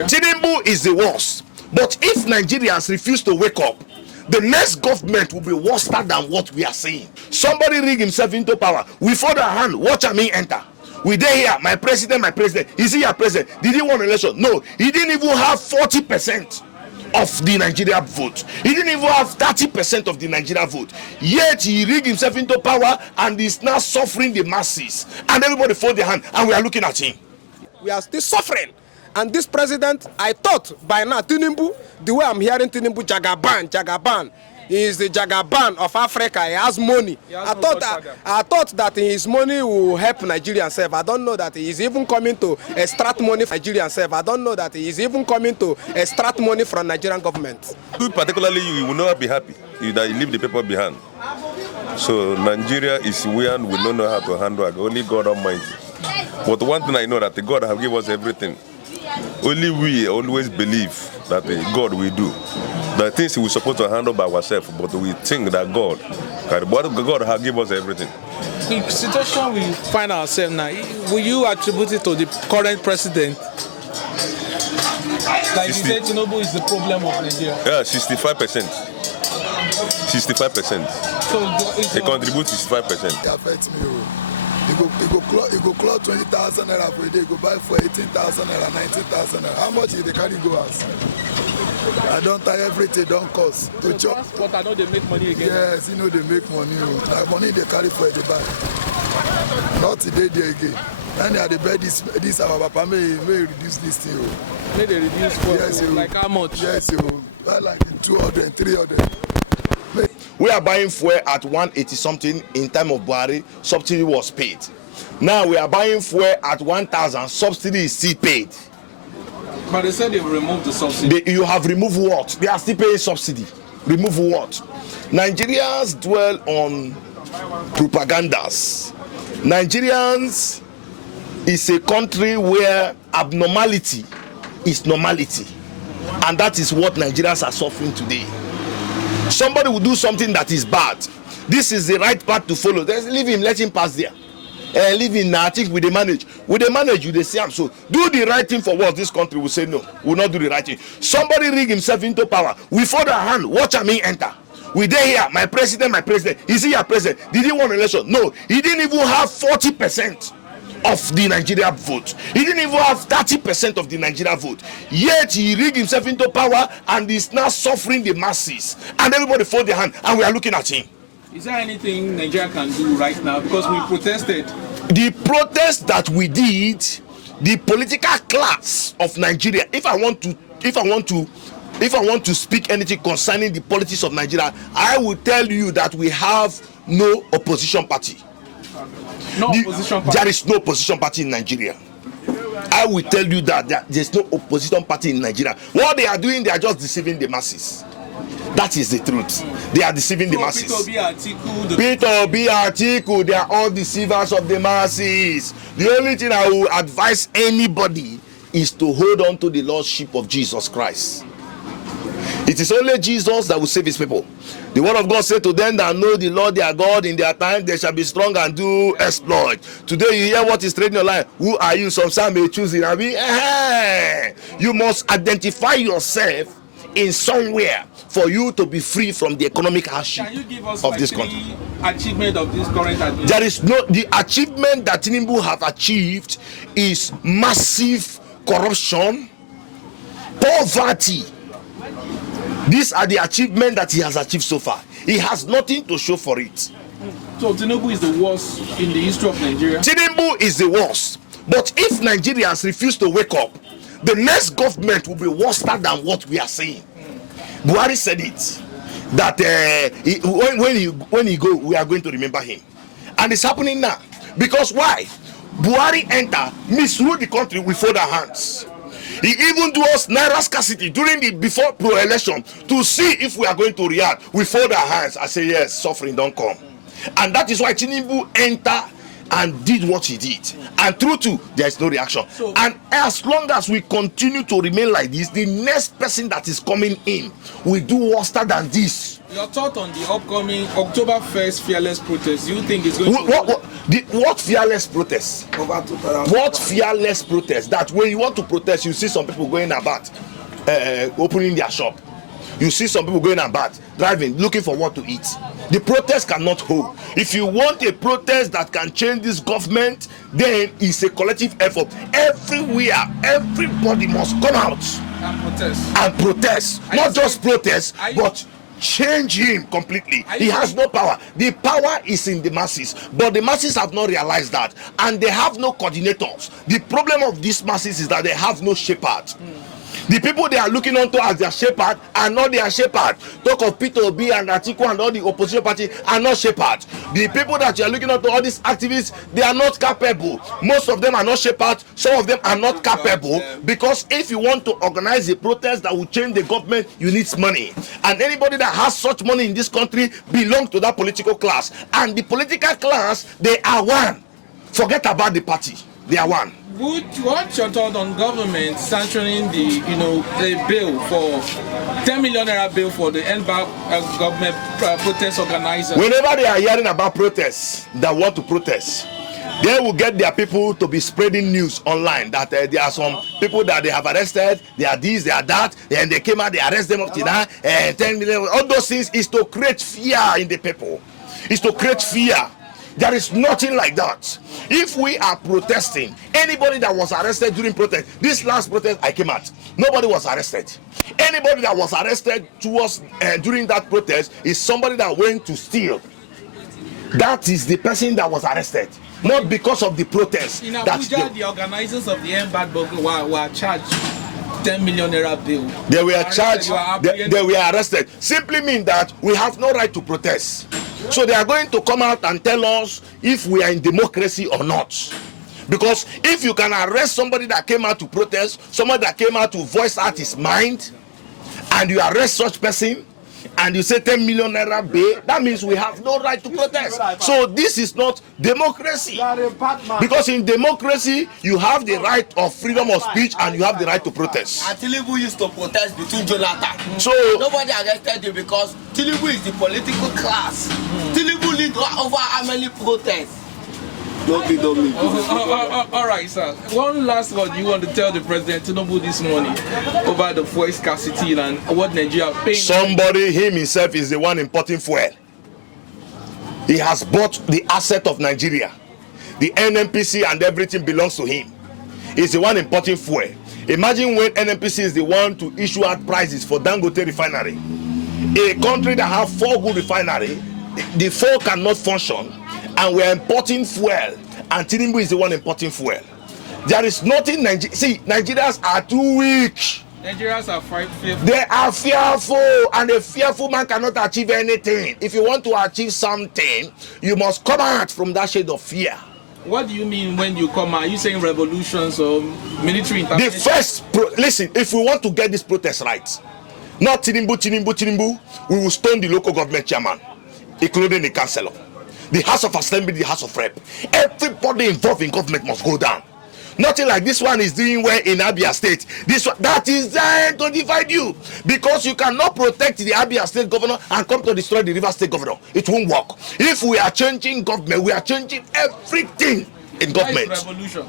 Tinubu is the worst. But if Nigerians refuse to wake up, the next government will be worse than what we are seeing. Somebody rig himself into power. We fold our hand, watch me enter. We there here, my president. Is he your president? Did he win an election? No, he didn't even have 40% of the Nigeria vote. He didn't even have 30% of the Nigeria vote. Yet he rigged himself into power and is now suffering the masses. And everybody fold their hand and we are looking at him. We are still suffering. And this president, I thought by now, Tinubu, the way I'm hearing Tinubu, Jagaban, he is the Jagaban of Africa. He has money. I thought that his money will help Nigeria self. I don't know that he is even coming to extract money from Nigeria self. I don't know that he is even coming to extract money from Nigerian government. Particularly, you will not be happy that you leave the people behind. So Nigeria is weird. We don't know how to handle it. Only God Almighty. But one thing I know that God has given us everything. Only we always believe that God will do. The things we're supposed to handle by ourselves, but we think that God has given us everything. The situation we find ourselves now, will you attribute it to the current president? Like you said, Tinubu is the problem of Nigeria. Yeah, 65%. 65%. So they contribute 65%. It affects me. You go clock 20,000 naira for a day, you go buy for 18,000 naira, 19,000 naira. How much did they carry go as? I don't tie everything, don't cost. So transport, I know they make money again. Yes, you know they make money. Like money they carry for the buy. Not today there again. And they bet this our papa may reduce this thing. May they reduce for yes, like how much? Yes, like 200, 300. We are buying fuel at 180 something in time of Buhari, subsidy was paid. Now we are buying fuel at 1,000, subsidy is still paid. But they said they've removed the subsidy. You have removed what? They are still paying subsidy. Remove what? Nigerians dwell on propagandas. Nigerians is a country where abnormality is normality. And that is what Nigerians are suffering today. Somebody will do something that is bad. This is the right path to follow. Leave him, let him pass there. Leave him now. I think we they manage. You they see him. So do the right thing for what this country will say no. Will not do the right thing. Somebody rig himself into power. We fold our hand. Watch me enter. We there here. My president. Is he your president? Did he win an election? No. He didn't even have 40% of the Nigeria vote. He didn't even have 30% of the Nigeria vote. Yet he rigged himself into power and is now suffering the masses. And everybody fold their hand and we are looking at him. Is there anything Nigeria can do right now? Because we protested. The protest that we did, the political class of Nigeria, if I want to speak anything concerning the politics of Nigeria, I will tell you that we have no opposition party. Opposition party. There is no opposition party in Nigeria. I will tell you that there's no opposition party in Nigeria. What they are doing, they are just deceiving the masses. That is the truth. They are deceiving the masses. Peter Obi, Atiku, they are all deceivers of the masses. The only thing I will advise anybody is to hold on to the lordship of Jesus Christ. It is only Jesus that will save his people. The word of God said to them that know the Lord their God, in their time they shall be strong and do exploit. Today you hear what is trading your life. Who are you? Some may choose it. You must identify yourself in somewhere for you to be free from the economic hardship of this country. Achievement of this current administration? There is no, the achievement that Tinubu have achieved is massive corruption, poverty. These are the achievements that he has achieved so far. He has nothing to show for it. So Tinubu is the worst in the history of Nigeria? Tinubu is the worst. But if Nigerians refuse to wake up, the next government will be worse than what we are saying. Buhari said it, that when he go, we are going to remember him. And it's happening now. Because why? Buhari enter, misrule the country, we fold our hands. He even do us naira scarcity during the before pro-election to see if we are going to react. We fold our hands. I say yes, suffering don't come. And that is why Tinubu enter and did what he did. And through to, there is no reaction. And as long as we continue to remain like this, the next person that is coming in will do worse than this. Your thought on the upcoming October 1st fearless protest, do you think it's going to... What fearless protest? Over 2,000. What fearless protest? That when you want to protest, you see some people going about opening their shop. You see some people going about driving, looking for what to eat. The protest cannot hold. If you want a protest that can change this government, then it's a collective effort. Everywhere, everybody must come out and protest. Not just protest, but change him completely. He has no power. The power is in the masses, but the masses have not realized that, and they have no coordinators. The problem of these masses is that they have no shepherd. The people they are looking onto as their shepherd are not their shepherd. Talk of Peter Obi and Atiku and all the opposition party are not shepherds. The people that you are looking onto, all these activists, they are not capable. Most of them are not shepherds. Some of them are not capable, because if you want to organize a protest that will change the government, you need money. And anybody that has such money in this country belongs to that political class. And the political class, they are one. Forget about the party. They are one. What's your thought on government sanctioning the bill for 10 million naira bill for the end government protest organizers? Whenever they are hearing about protests that want to protest, they will get their people to be spreading news online that there are some people that they have arrested, they are this, they are that, and they came out, they arrest them up to that, 10 million. All those things is to create fear in the people. It's to create fear. There is nothing like that. If we are protesting, anybody that was arrested during protest, this last protest I came at, nobody was arrested. Anybody that was arrested during that protest is somebody that went to steal. That is the person that was arrested, not because of the protest. In Abuja, the organizers of the Embad were charged 10 million naira bill. They were charged, they were arrested. Simply mean that we have no right to protest. So they are going to come out and tell us if we are in democracy or not. Because if you can arrest somebody that came out to protest, somebody that came out to voice out his mind, and you arrest such person, and you say 10 million naira bail, that means we have no right to protest. So this is not democracy. Because in democracy, you have the right of freedom of speech and you have the right to protest. And Tinubu used to protest between Jonathan. So nobody arrested him because Tinubu is the political class. Tinubu lead over how many protests? All right, sir. One last word you want to tell the president Tinubu this morning about the fuel scarcity and what Nigeria paying. Somebody, him himself, is the one importing fuel. He has bought the asset of Nigeria. The NNPC and everything belongs to him. He's the one importing fuel. Imagine when NNPC is the one to issue out prices for Dangote refinery. A country that have 4 good refineries, the 4 cannot function, and we're importing fuel, and Tinubu is the one importing fuel. There is nothing. Nigerians are too weak. Nigerians are fearful. They are fearful, and a fearful man cannot achieve anything. If you want to achieve something, you must come out from that shade of fear. What do you mean when you come out? Are you saying revolutions or military intervention? The first, listen, if we want to get this protest right, not Tinubu, we will stone the local government chairman, including the councillor, the House of Assembly, the House of Rep. Everybody involved in government must go down. Nothing like this one is doing well in Abia State. This one, that is designed to divide you, because you cannot protect the Abia State governor and come to destroy the River State governor. It won't work. If we are changing government, we are changing everything in government. Revolution.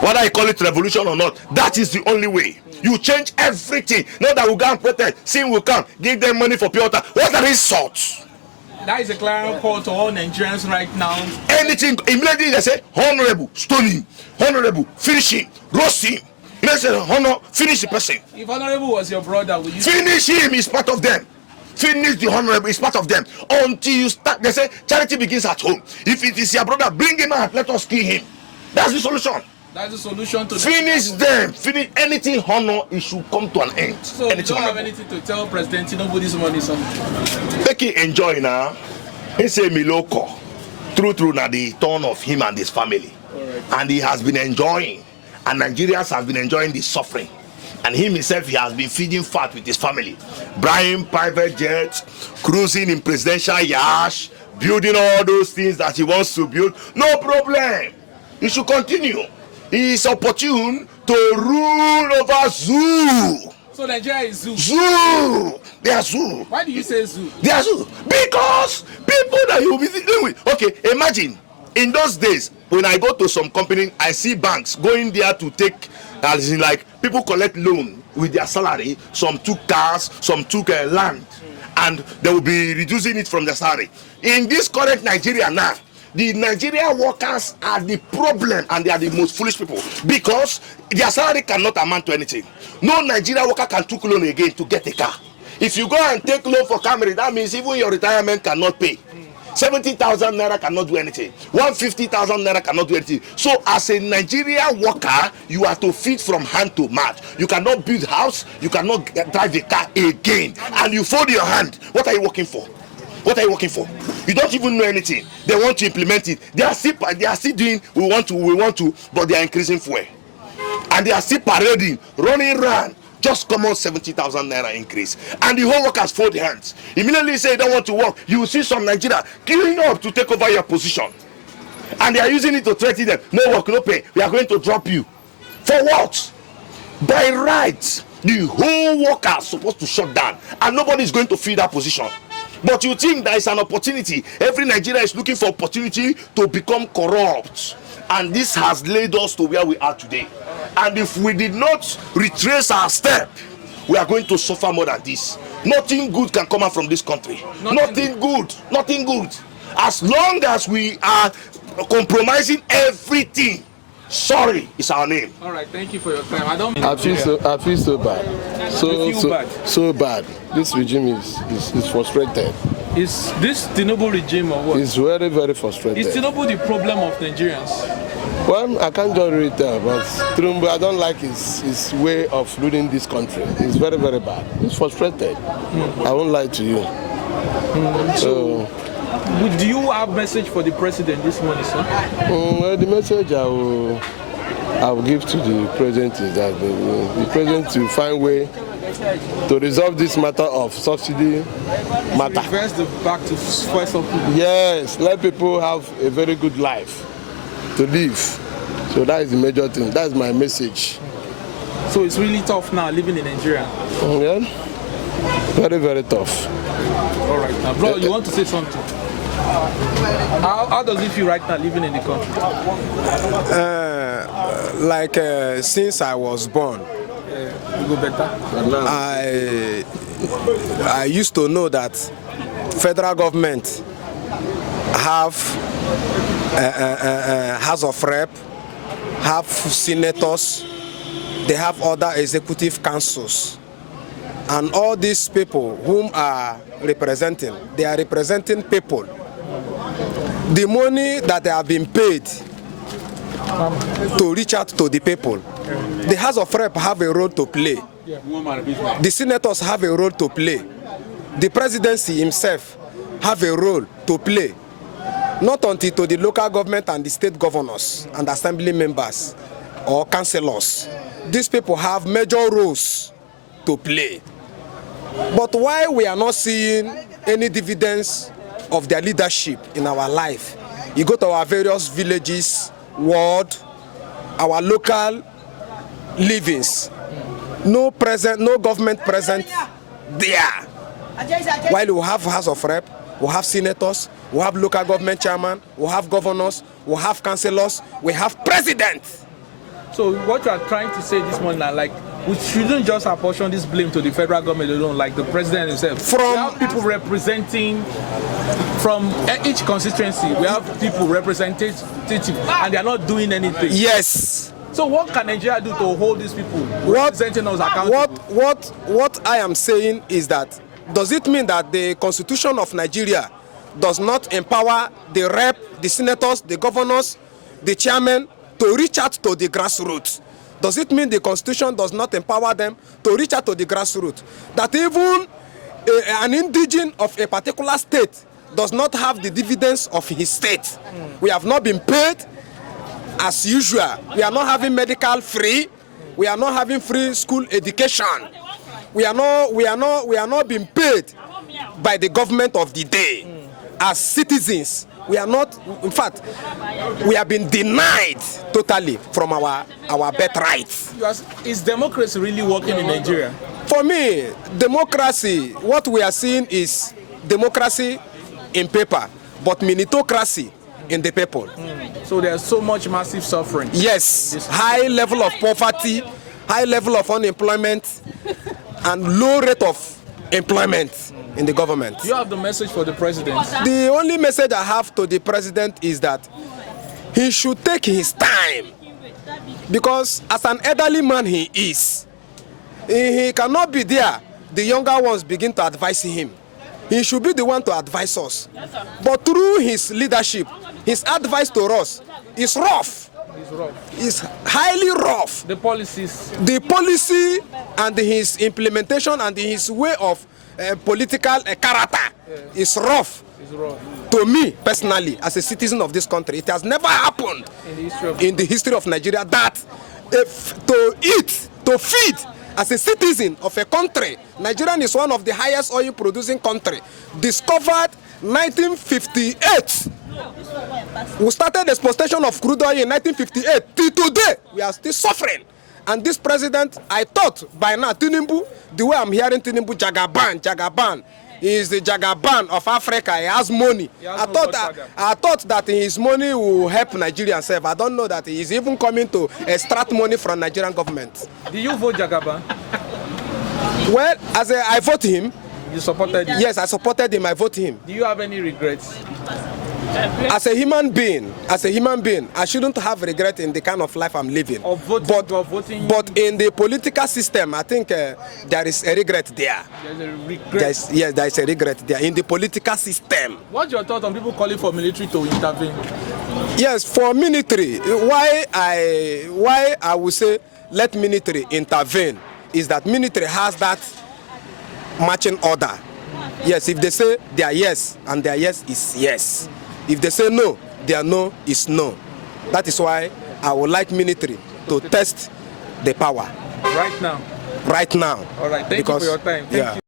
Whether I call it revolution or not, that is the only way. You change everything. Not that we go and protest. Sin will come, give them money for pure water. What are these sorts? That is a clear call to all Nigerians right now. Anything, immediately they say, honorable, stone him, honorable, finish him, roast him. You know, say, honor, finish the person. If honorable was your brother, would you finish him? Is part of them. Finish the honorable, is part of them. Until you start, they say, charity begins at home. If it is your brother, bring him out, let us kill him. That's the solution. That's the solution to finish them. Finish anything honor, it should come to an end. So you don't have anything to tell President Tinubu this morning, sir? Make it enjoy now. He say Miloko. True now the turn of him and his family. Right. And he has been enjoying. And Nigerians have been enjoying the suffering. And him himself, he has been feeding fat with his family. Buying private jets, cruising in presidential yacht, building all those things that he wants to build. No problem. He should continue. He is opportune to rule over zoo. So Nigeria is zoo. Zoo. They are zoo. Why do you say zoo? They are zoo. Because people that you will be dealing with. Okay, imagine in those days, when I go to some company, I see banks going there to take, as in like people collect loan with their salary. Some took cars, some took land, and they will be reducing it from their salary. In this current Nigeria now, the Nigerian workers are the problem, and they are the most foolish people because their salary cannot amount to anything. No Nigerian worker can take loan again to get a car. If you go and take loan for Camry, that means even your retirement cannot pay. 70,000 naira cannot do anything. 150,000 naira cannot do anything. So as a Nigerian worker, you are to feed from hand to mouth. You cannot build house, you cannot drive a car again, and you fold your hand. What are you working for? What are you working for? You don't even know anything. They want to implement it. They are still doing, we want to, but they are increasing fuel. And they are still parading, running around. Just come on 70,000 naira increase. And the whole workers fold hands. Immediately say they don't want to work. You will see some Nigeria queuing up to take over your position. And they are using it to threaten them. No work, no pay. We are going to drop you. For what? By right, the whole worker is supposed to shut down. And nobody is going to fill that position. But you think there is an opportunity. Every Nigerian is looking for opportunity to become corrupt. And this has led us to where we are today. And if we did not retrace our step, we are going to suffer more than this. Nothing good can come out from this country. Nothing good. Nothing good. As long as we are compromising everything, sorry is our name. All right, thank you for your time. I feel so bad. So bad. This regime is frustrated. Is this Tinubu regime or what? It's very, very frustrated. Is Tinubu the problem of Nigerians? Well, I can't just read that, but Tinubu, I don't like his way of ruling this country. It's very, very bad. He's frustrated. I won't lie to you. So, do you have a message for the president this morning, sir? Well, the message I will give to the president is that the president will find a way to resolve this matter of subsidy matter. Reverse the back to first of people. Yes, let people have a very good life to live. So that is the major thing. That's my message. So it's really tough now living in Nigeria. Yeah, very, very tough. All right, now, bro, you want to say something? How does it feel right now living in the country? Since I was born, You go better. I used to know that federal government have House of Rep, have senators, they have other executive councils, and all these people whom are representing, they are representing people. The money that they have been paid to reach out to the people, the House of Rep have a role to play. The senators have a role to play. The presidency himself have a role to play. Not until to the local government and the state governors and assembly members or councillors. These people have major roles to play. But why we are not seeing any dividends of their leadership in our life? You go to our various villages, ward, our local livings, no government present there. While we have House of Rep, we have senators, we have local government chairman, we have governors, we have councillors, we have president. So what you are trying to say this morning, like, we shouldn't just apportion this blame to the federal government alone, like the president himself. We have people representing from each constituency. We have people representative, and they are not doing anything. Yes. So what can Nigeria do to hold these people representing us accountable? What I am saying is that, does it mean that the Constitution of Nigeria does not empower the rep, the senators, the governors, the chairmen to reach out to the grassroots? Does it mean the Constitution does not empower them to reach out to the grassroots? That even an indigene of a particular state does not have the dividends of his state. We have not been paid as usual. We are not having medical free. We are not having free school education. We are not being paid by the government of the day. As citizens, we are not, in fact, we have been denied totally from our birthright. Is democracy really working in Nigeria? For me, democracy, what we are seeing is democracy in paper, but meritocracy in the people. So there's so much massive suffering. Yes, high level of poverty, high level of unemployment, and low rate of employment in the government. You have the message for the president. The only message I have to the president is that he should take his time, because as an elderly man he is, he cannot be there. The younger ones begin to advise him. He should be the one to advise us. But through his leadership, his advice to us is rough. It's rough. It's highly rough. The policies. The policy and his implementation and his way of political character is rough. It's rough. To me personally, as a citizen of this country, it has never happened in the history of Nigeria that to eat, to feed as a citizen of a country. Nigeria is one of the highest oil producing country. Discovered 1958. We started exportation of crude oil in 1958. Till today, we are still suffering. And this president, I thought by now, Tinubu, the way I'm hearing Tinubu, Jagaban, he is the Jagaban of Africa. He has money. I thought that his money will help Nigerians. I don't know that he is even coming to extract money from Nigerian government. Do you vote Jagaban? Well, as I vote him. You supported him? Yes, I supported him. I vote him. Do you have any regrets? As a human being, I shouldn't have regret in the kind of life I'm living. But in the political system, I think there is a regret there. There's a regret. Yes, there is a regret there in the political system. What's your thought on people calling for military to intervene? Yes, for military, why I would say let military intervene is that military has that marching order. Yes, if they say their yes and their yes is yes. If they say no, their no is no. That is why I would like military to test the power. Right now? Right now. All right, thank you for your time. Thank you.